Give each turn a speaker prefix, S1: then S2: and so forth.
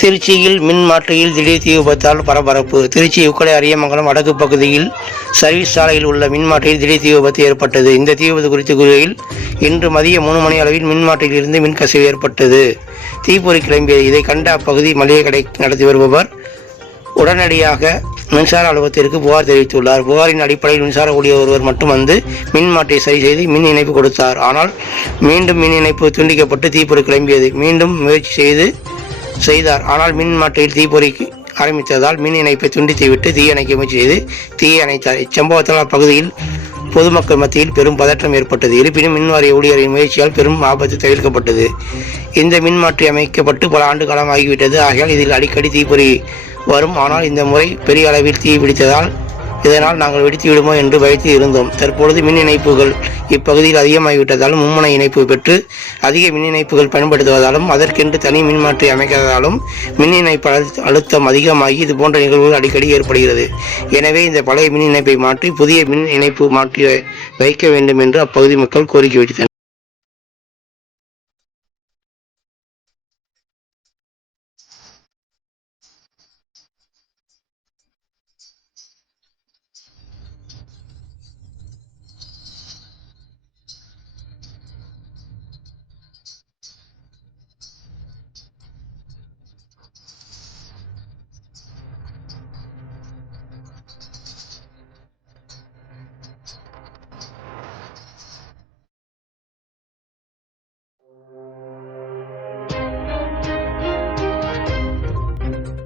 S1: திருச்சியில் மின் மாற்றியில் திடீர் தீ விபத்தால் பரபரப்பு. திருச்சி உக்கடை அரியமங்கலம் வடக்கு பகுதியில் சர்வீஸ் சாலையில் உள்ள மின் மாற்றியில் திடீர் தீ விபத்து ஏற்பட்டது. இந்த தீ விபத்து குறித்து கூறுகையில் இன்று மதியம் மூணு மணி அளவில் மின் மாற்றியிலிருந்து மின்கசிவு ஏற்பட்டது. தீப்பொறி கிளம்பியது. இதை கண்ட அப்பகுதி மளிகை கடை நடத்தி வருபவர் உடனடியாக மின்சார அலுவலகத்திற்கு புகார் தெரிவித்துள்ளார். புகாரின் அடிப்படையில் மின்சார ஊழியர் ஒருவர் மட்டும் வந்து மின் மாற்றியை சரி செய்து மின் இணைப்பு கொடுத்தார். ஆனால் மீண்டும் மின் இணைப்பு துண்டிக்கப்பட்டு தீப்பொறி கிளம்பியது. மீண்டும் முயற்சி செய்து செய்தார். ஆனால் மின் மாற்றியில் தீப்பொறிக்கு ஆரம்பித்ததால் மின் இணைப்பை துண்டித்துவிட்டு தீ அணைக்க முயற்சி செய்து தீயை அணைத்தார். இச்சம்பவத்தால் அப்பகுதியில் பொதுமக்கள் மத்தியில் பெரும் பதற்றம் ஏற்பட்டது. இருப்பினும் மின்வாரிய ஊழியரின் முயற்சியால் பெரும் ஆபத்து தவிர்க்கப்பட்டது. இந்த மின் மாற்றி அமைக்கப்பட்டு பல ஆண்டு காலம் ஆகிவிட்டது ஆகையால் இதில் அடிக்கடி தீப்பொறி வரும். ஆனால் இந்த முறை பெரிய அளவில் தீ பிடித்ததால் இதனால் நாங்கள் வெடித்து விடுமோ என்று பயத்தில் இருந்தோம். தற்பொழுது மின் இணைப்புகள் இப்பகுதியில் அதிகமாகிவிட்டதாலும் மும்முனை இணைப்பு பெற்று அதிக மின் இணைப்புகள் பயன்படுத்துவதாலும் அதற்கென்று தனி மின்மாற்றி அமைக்காததாலும் மின் இணைப்பு அழுத்த- அழுத்தம் அதிகமாகி இது போன்ற நிகழ்வுகள் அடிக்கடி ஏற்படுகிறது. எனவே இந்த பழைய மின் இணைப்பை மாற்றி புதிய மின் இணைப்பு மாற்றி வை- வைக்க வேண்டும் என்று அப்பகுதி மக்கள் கோரிக்கை விடுத்தனர்